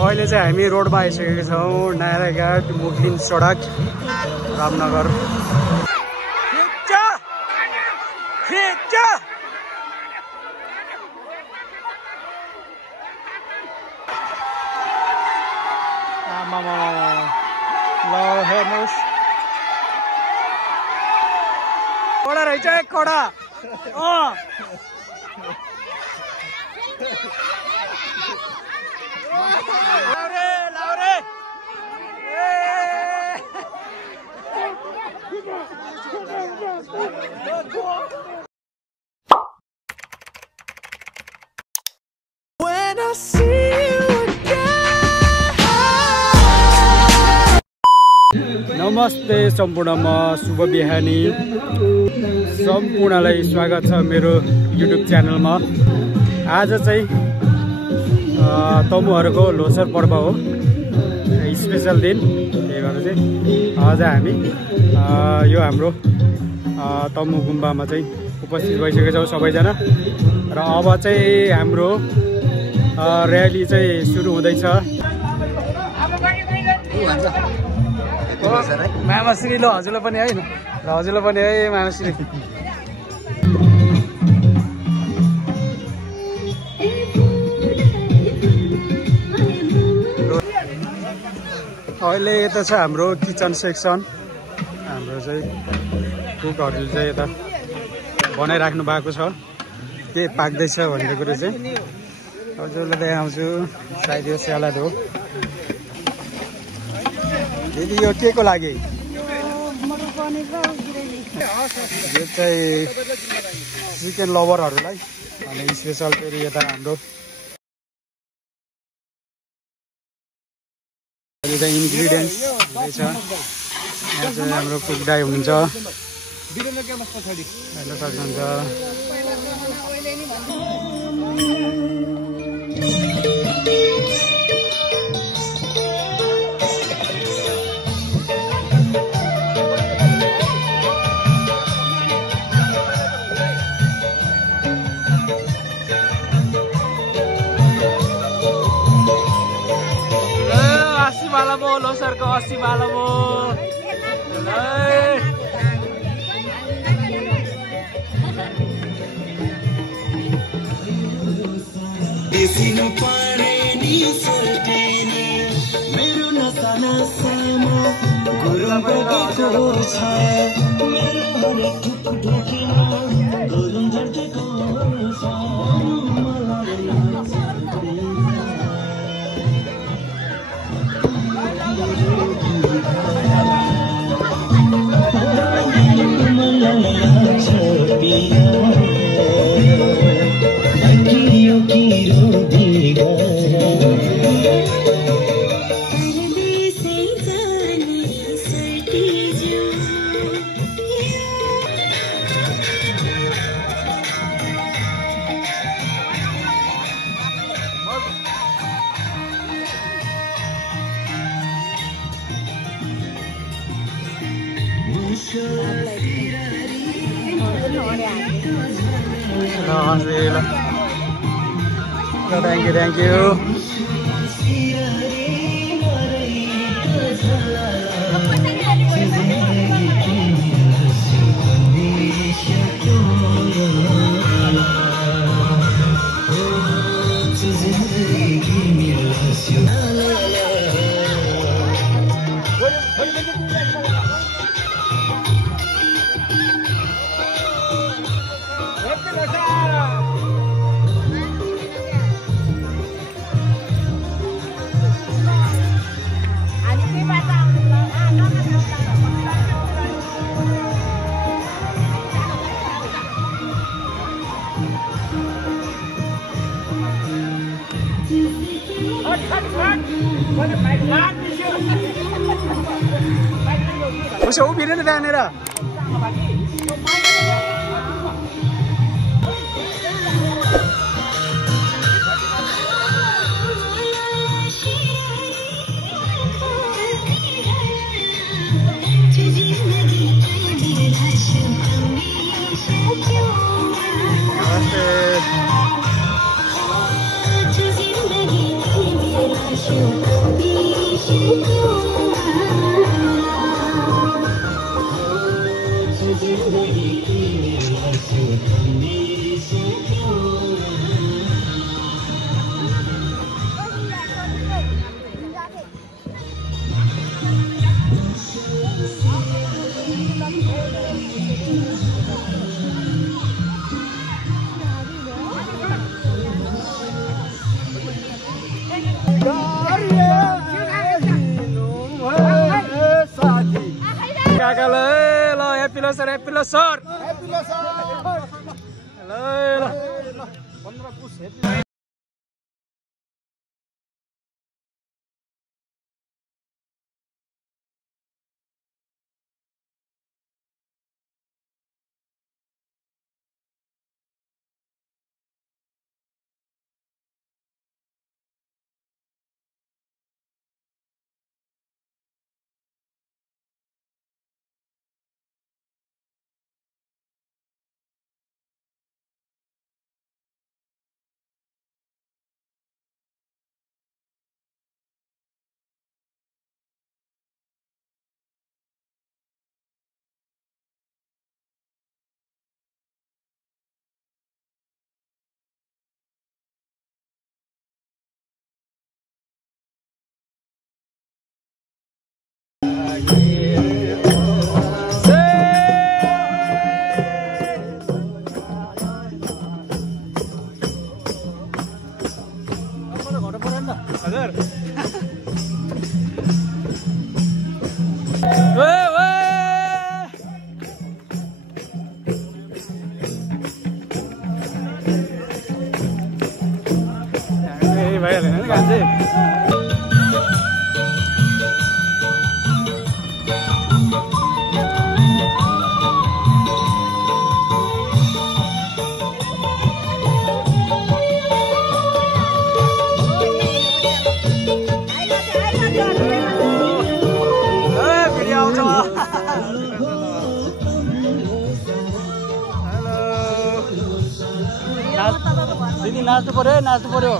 अहिले चाहिँ हामी रोडमा आइसकेका छौँ। नारायणघाट मुखलिन सडक रामनगर। ल हेर्नुहोस् कडा रहेछ कडा। नमस्ते सम्पूर्णमा शुभ बिहानी सम्पूर्णलाई स्वागत छ मेरो युट्युब च्यानलमा। आज चाहिँ तमुहरूको लोसर पर्व हो, स्पेसल दिन। त्यही भएर चाहिँ आज हामी यो हाम्रो तमु गुम्बामा चाहिँ उपस्थित भइसकेका छौँ सबैजना। र अब चाहिँ हाम्रो र्याली चाहिँ सुरु हुँदैछ। मामाश्री ल हजुरलाई पनि है, ल हजुरलाई पनि है मामाश्री। अहिले यता छ हाम्रो किचन सेक्सन। हाम्रो चाहिँ कुकहरूले चाहिँ यता बनाइराख्नु भएको छ, के पाक्दैछ भन्ने कुरो चाहिँ हजुरलाई देखाउँछु। सायद यो स्यालाड हो। दिदी यो के को लागि? यो चाहिँ चिकन लभरहरूलाई अनि स्पेसल फेरि यता हाम्रो इन्ग्रिडियन्ट्स रहेछ। यहाँ चाहिँ हाम्रो कुक दाइ हुनुहुन्छ, हेर्न सक्नुहुन्छ। लोसरको 80 वाला वो Thank you. Ủa sao ubirin na na? Happy sir. दिदी नाच्नु पर्यो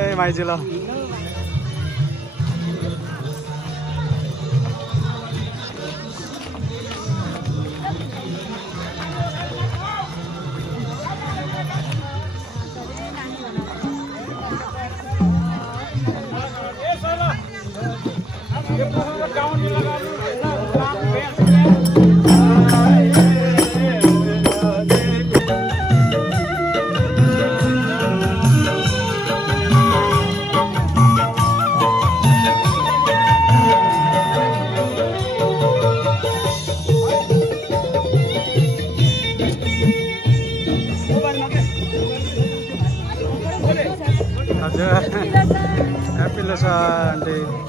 ए माइजी ल Happy Sunday.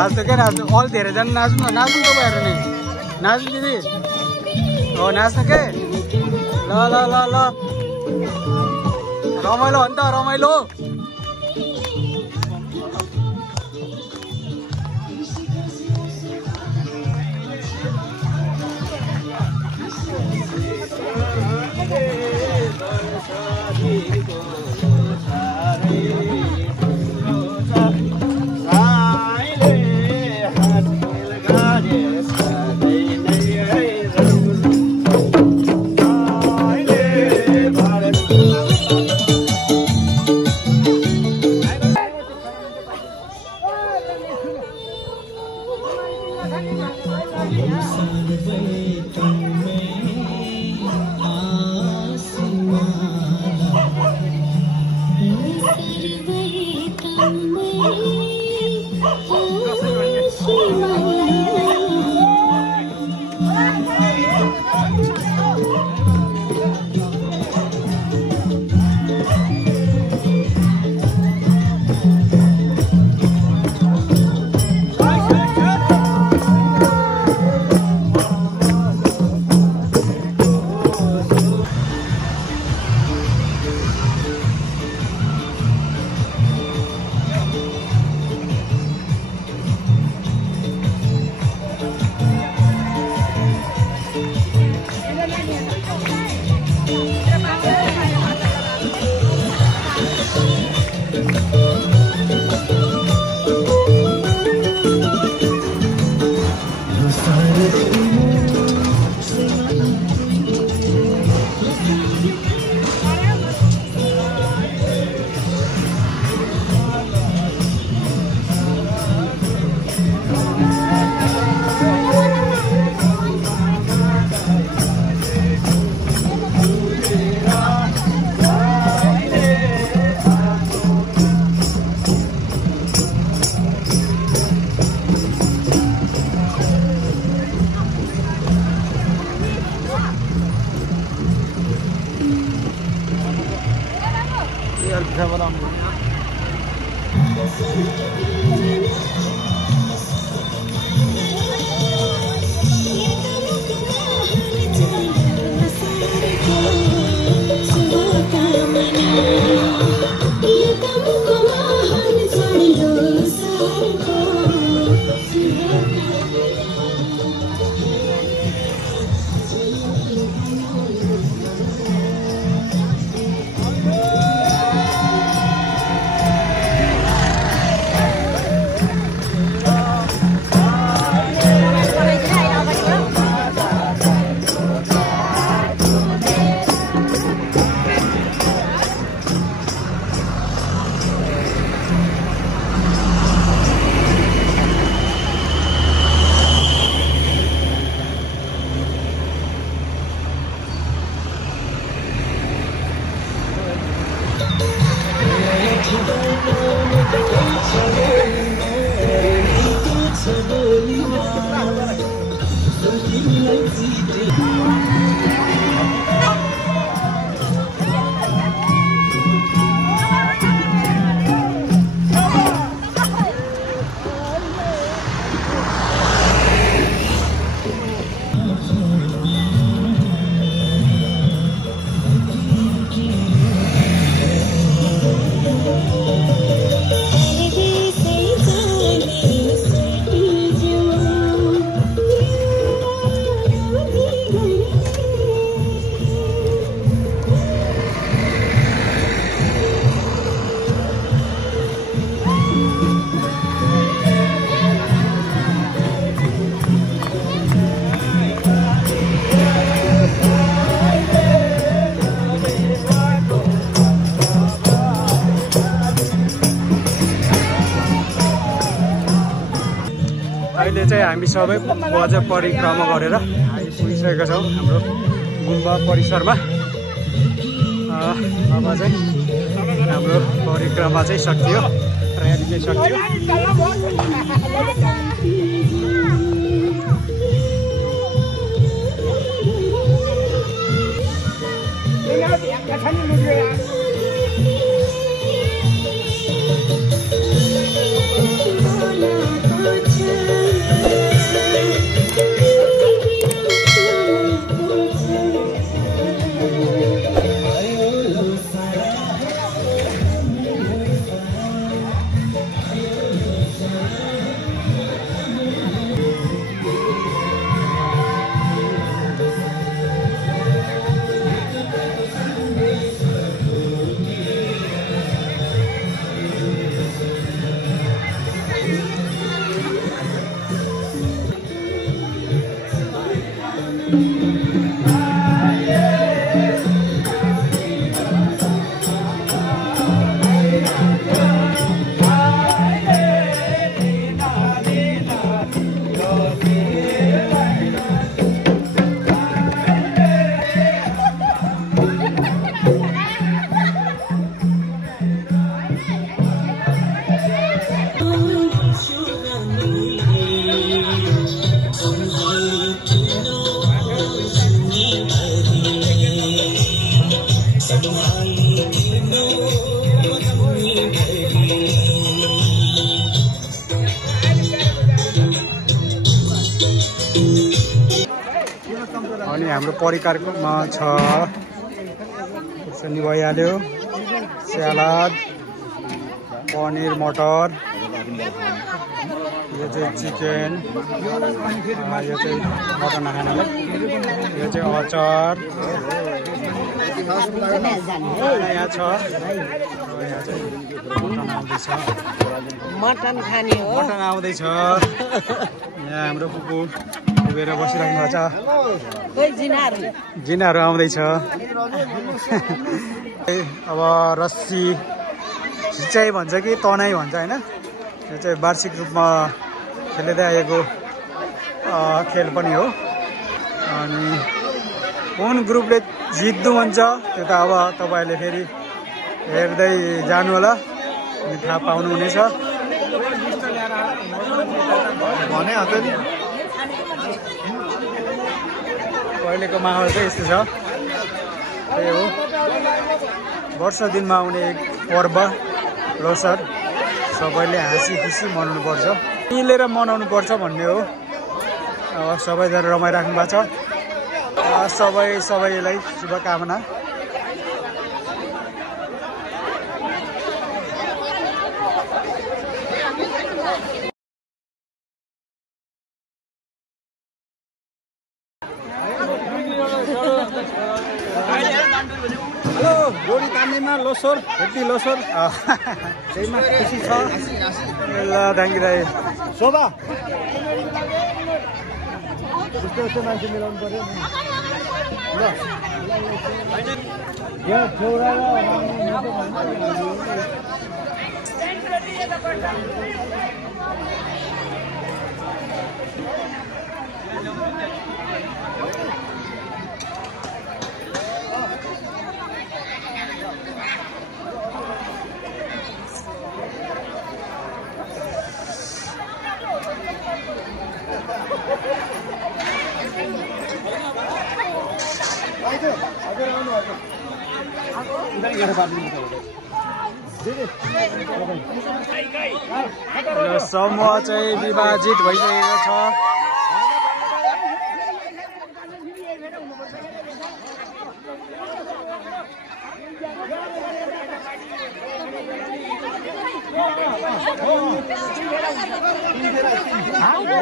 नाच्नु क्या नाच्नु अल धेरैजना नाच्नु न नाच्नु त भएर नि नाच्नु दिदी हो नाच्नु के ल ल ल ल रमाइलो हो नि त रमाइलो अहिले चाहिँ हामी सबै बजार परिक्रमा गरेर आइपुगिसकेका छौँ हाम्रो गुम्बा परिसरमा। अब चाहिँ हाम्रो परिक्रमा चाहिँ सकियो, र्याली चाहिँ सकियो। अनि हाम्रो परिकारमा छ खुर्सानी भइहाल्यो, सलाद, पनिर मटर, यो चाहिँ चिकन, यो चाहिँ मटन खानालाई, यो चाहिँ अचार यहाँ छ। यहाँ चाहिँ मटन आउँदैछ, मटन खाने हो, मटन आउँदैछ। यहाँ हाम्रो कुकु उभिएर बसिराख्नु भएको छ। जिनाहरू आउँदैछ। अब रस्सी खिचाइ भन्छ कि तनाई भन्छ होइन, यो चाहिँ वार्षिक रूपमा खेलिँदै आएको खेल पनि हो। अनि कुन ग्रुपले जित्नु हुन्छ त्यो त अब तपाईँहरूले फेरि हेर्दै जानु होला, अनि थाहा पाउनुहुनेछ। भने अहिलेको माहौल चाहिँ यस्तो छ। त्यही हो, वर्ष दिनमा आउने एक पर्व लोसर, सबैले हाँसी खुसी मनाउनु पर्छ, मिलेर मनाउनु पर्छ भन्ने हो। अब सबैजना रमाइराख्नु भएको छ। सबैलाई शुभकामना। हेलो, गोडी तान्नेमा लोसर, हेप्पी लोसर। त्यहीमा खुसी छ। ल थ्याङ्क यू दाइ। शोभा यस्तो मान्छे मिलाउनु पर्यो नि। ल यहाँ छौरा समूह चाहिँ विभाजित भइसकेको छ।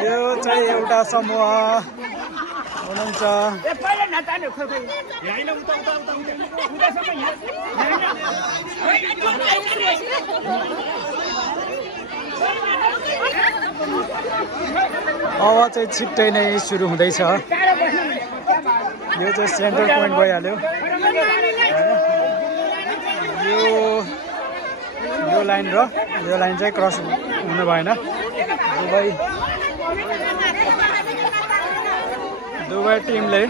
यो चाहिँ एउटा समूह हुनुहुन्छ। अब चाहिँ छिट्टै नै सुरु हुँदैछ। यो चाहिँ सेन्टर पोइन्ट भइहाल्यो। यो लाइन र यो लाइन चाहिँ क्रस हुनु भएन। दुवै टिमले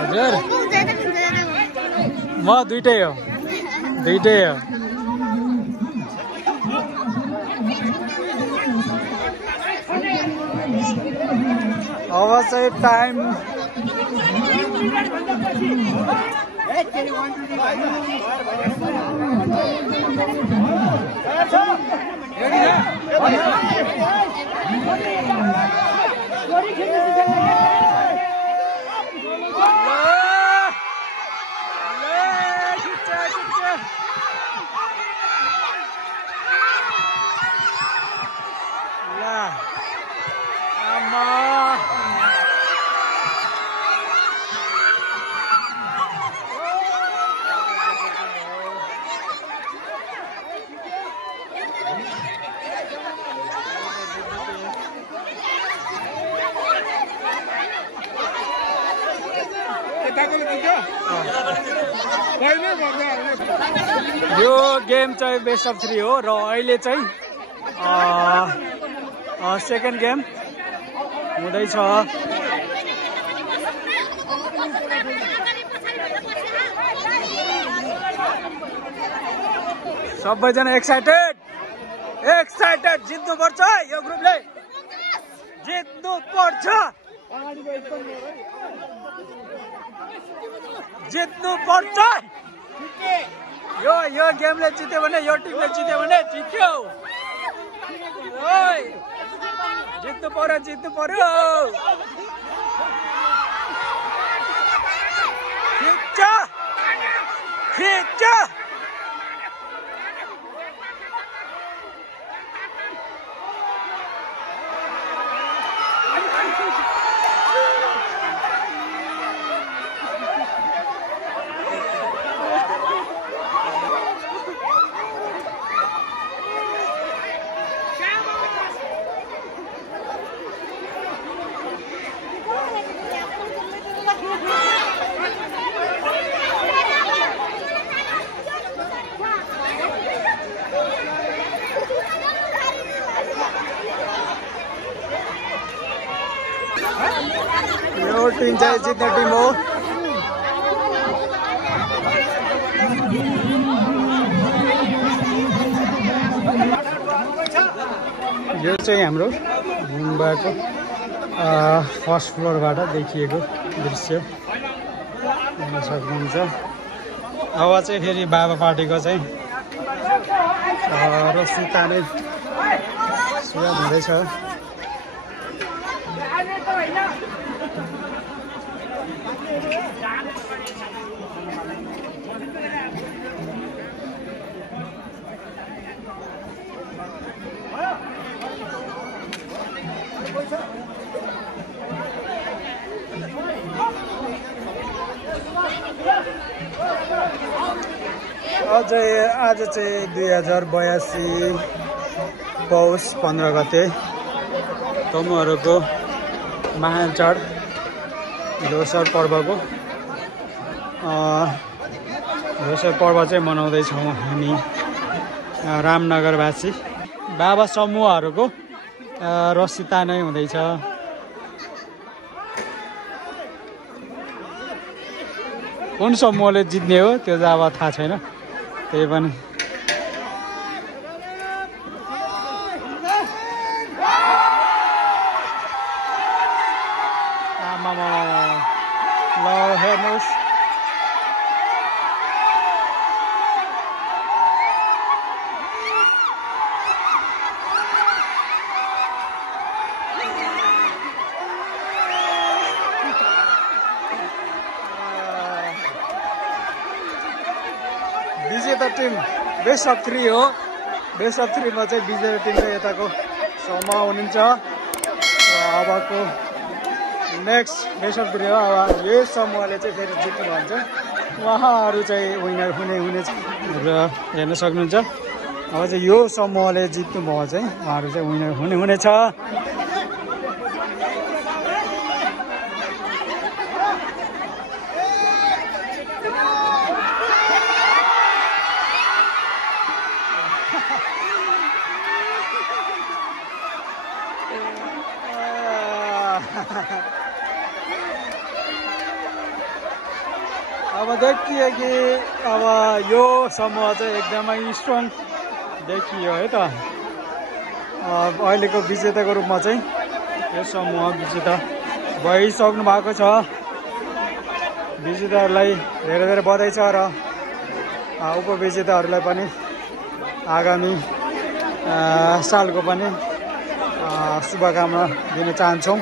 हजुर म दुइटै हो। अब चाहिँ टाइम यो गेम चाहिँ बेस्ट अफ 3 हो र अहिले चाहिँ सेकेन्ड गेम हुँदैछ। सबैजना एक्साइटेड जित्नु पर्छ, यो ग्रुपले जित्नु पर्छ, जित्नु पर्छ। यो गेमले जित्यो भने, यो टिमले जित्यो भने जित्यो। जित्नु पर्यो, जित्नु पर्यो। खिच्छ खिच्छ। यो टिम चाहिँ जित्ने टिम हो। यो चाहिँ हाम्रो गुम्बाको फर्स्ट फ्लोरबाट देखिएको दृश्य हेर्न सक्नुहुन्छ। अब चाहिँ फेरि बाबा पार्टीको चाहिँ रस्सी ताने सुरुवात हुँदैछ। आज चाहिँ 2082 पौष 15 गते तमुहरूको महान चाड लोसर पर्वको लोसर पर्व चाहिँ मनाउँदैछौँ हामी रामनगरवासी। बाबा समूहहरूको रस्सी तानै हुँदैछ। कुन समूहले जित्ने हो त्यो चाहिँ अब थाहा छैन, त्यही पनि ल हेर्नुहोस्। विजेता टिम बेस्ट अफ 3 हो। बेस्ट अफ 3 मा चाहिँ विजेता टिम चाहिँ यताको समूह हुनुहुन्छ। अबको नेक्स्ट बेस्ट अफ 3 हो। अब यो समूहले चाहिँ फेरि जित्नु भन्छ, उहाँहरू चाहिँ विनर हुनेछ र हेर्न सक्नुहुन्छ। अब चाहिँ यो समूहले जित्नु भयो चाहिँ उहाँहरू चाहिँ विनर हुनेछ। अब देखिए कि अब यो समूह चाहिँ एकदमै स्ट्रङ देखियो है त। अहिलेको विजेताको रूपमा चाहिँ यो समूह विजेता भइसक्नु भएको छ। विजेताहरूलाई धेरै धेरै बधाई छ र उपविजेताहरूलाई पनि आगामी सालको पनि शुभकामना दिन चाहन्छौँ।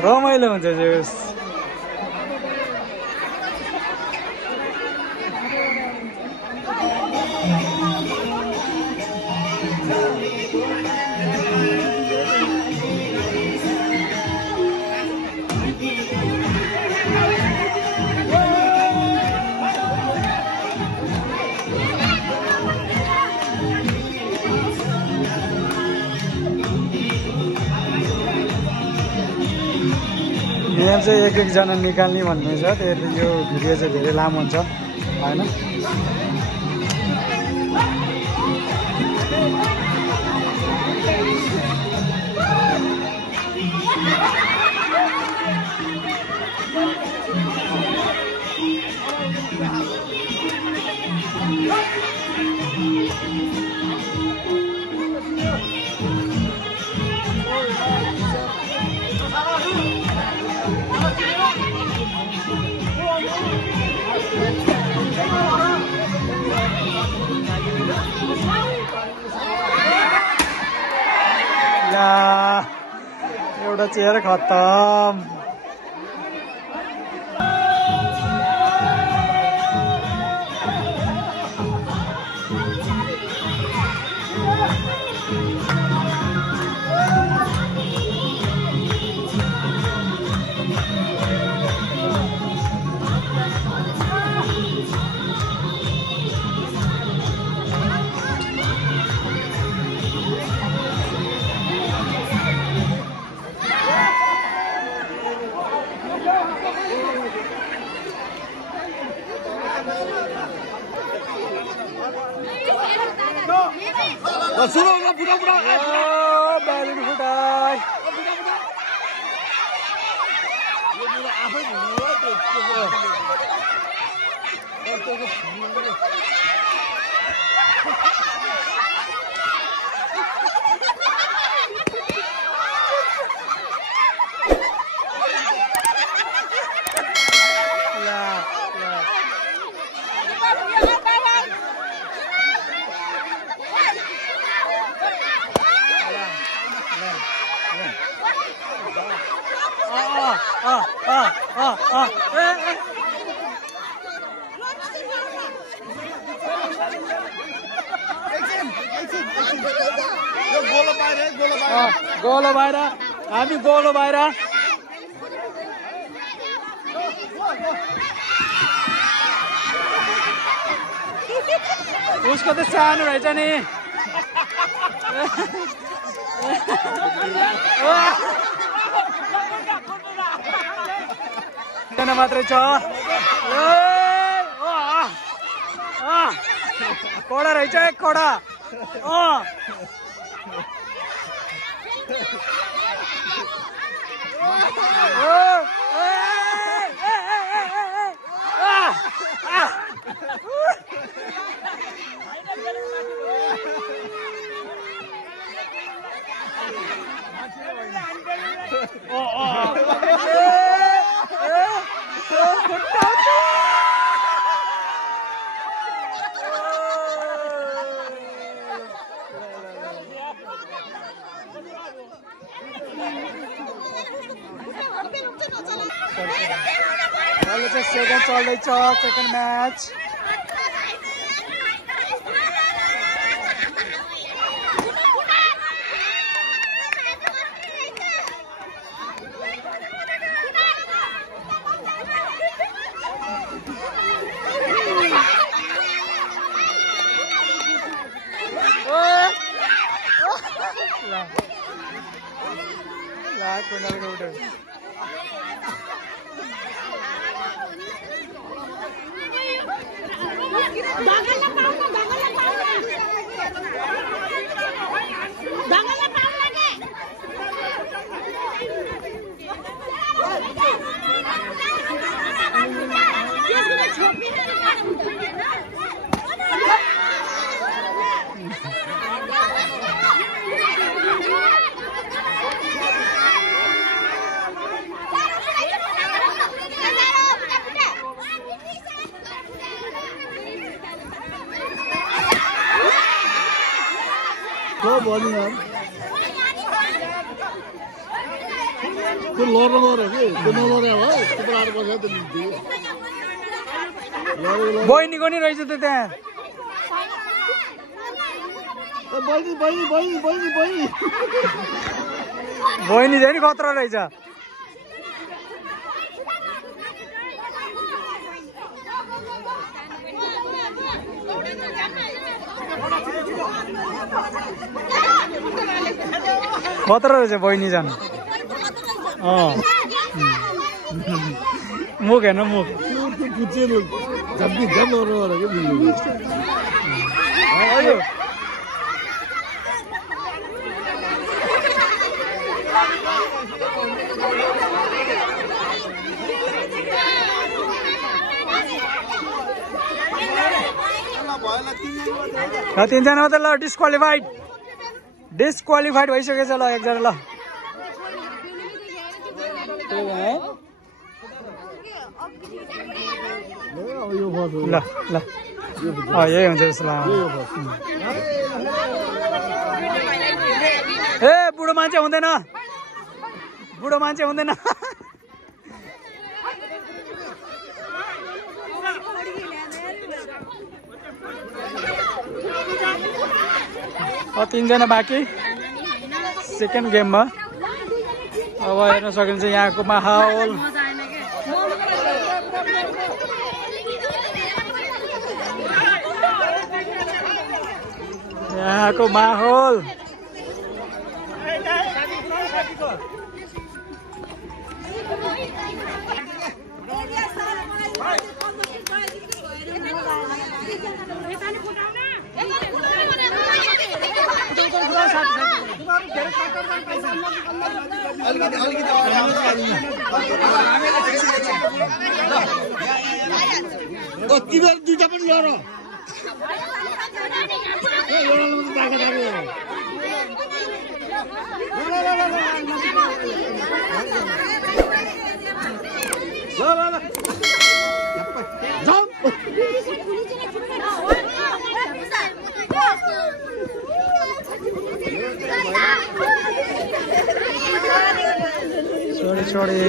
रमाइलो हुन्छ जोस यहाँ चाहिँ एक एकजना निकाल्ने भन्ने छ त्यही यो भिडियो चाहिँ धेरै लामो हुन्छ हैन एउटा चेयर खत्तम सुनो न बुढा बुढा ब्यालिन फुटाइ यो बुढा आफै भन्नु गोलो बाहिर हामी गोलो बाहिर उसको त सानो रहेछ नि जना मात्रै छ कडा रहेछ एक कडा अहिले चाहिँ सेकेन्ड चल्दैछ सेकेन्ड म्याच कुनालको उठ्यो नि यार त्यो लड्न गरे कि त्यो नलड्या भए त्यो आएर बसेको त निस्कियो बहिनीको नि रहेछ त त्यहाँ बहिनी बहिनी बहिनी बहिनी बहिनी बहिनी चाहिँ नि खतरा रहेछ खतरा रहेछ बहिनी जान मुख हेर्नु मुख झम्की झन् गरे के तीनजना त ल डिस्क्वालिफाइड भइसकेछ ल एकजना ल ल ल यही हुन्छ जस्तो लाग्यो ए बुढो मान्छे हुँदैन तीनजना बाँकी सेकेन्ड गेममा अब हेर्न सकिन्छ यहाँको माहौल तिमीहरू दुईटा पनि लड छोडी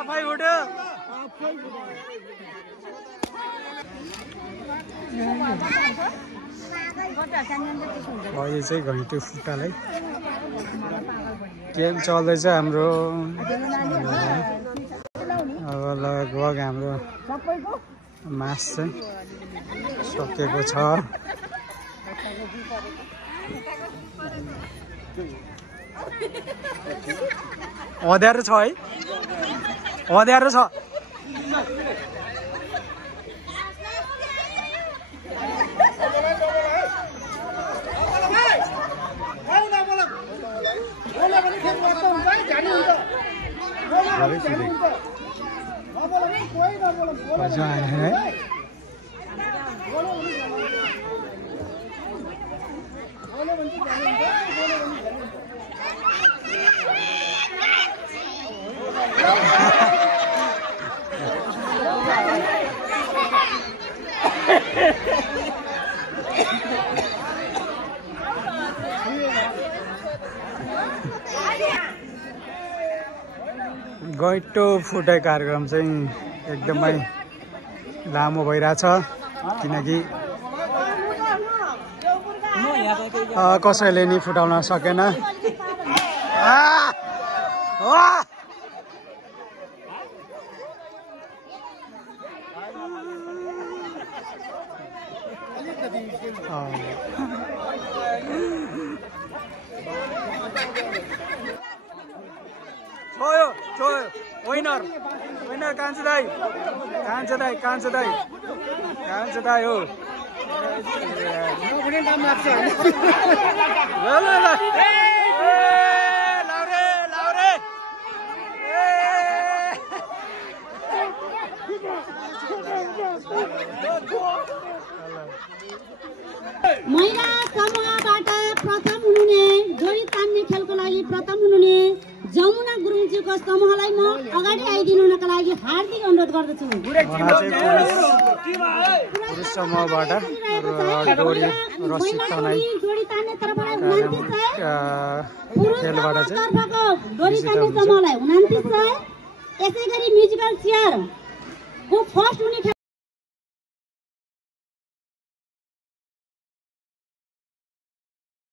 भाइ उठ्यो अहिले चाहिँ घैँटे फुटालाई गेम चल्दैछ हाम्रो अब लगभग हाम्रो मास चाहिँ सकेको छ अँध्यारो छ है अँध्यारो छ मजा आया है गैँटो फुटाइ कार्यक्रम चाहिँ एकदमै लामो भइरहेछ किनकि कसैले नि फुटाउन सकेन छोयो विनर कान्छो दाइ हो महिला भएको समूहलाई म अगाडि आइदिनुका लागि हार्दिक अनुरोध गर्दछु। पुरुष समूहबाट डोरी रस्सी तनाई खेलबाट चाहिँ डोरी तान्ने समूहलाई 29 सय। यसै गरी म्युजिकल चेयर को फर्स्ट हुने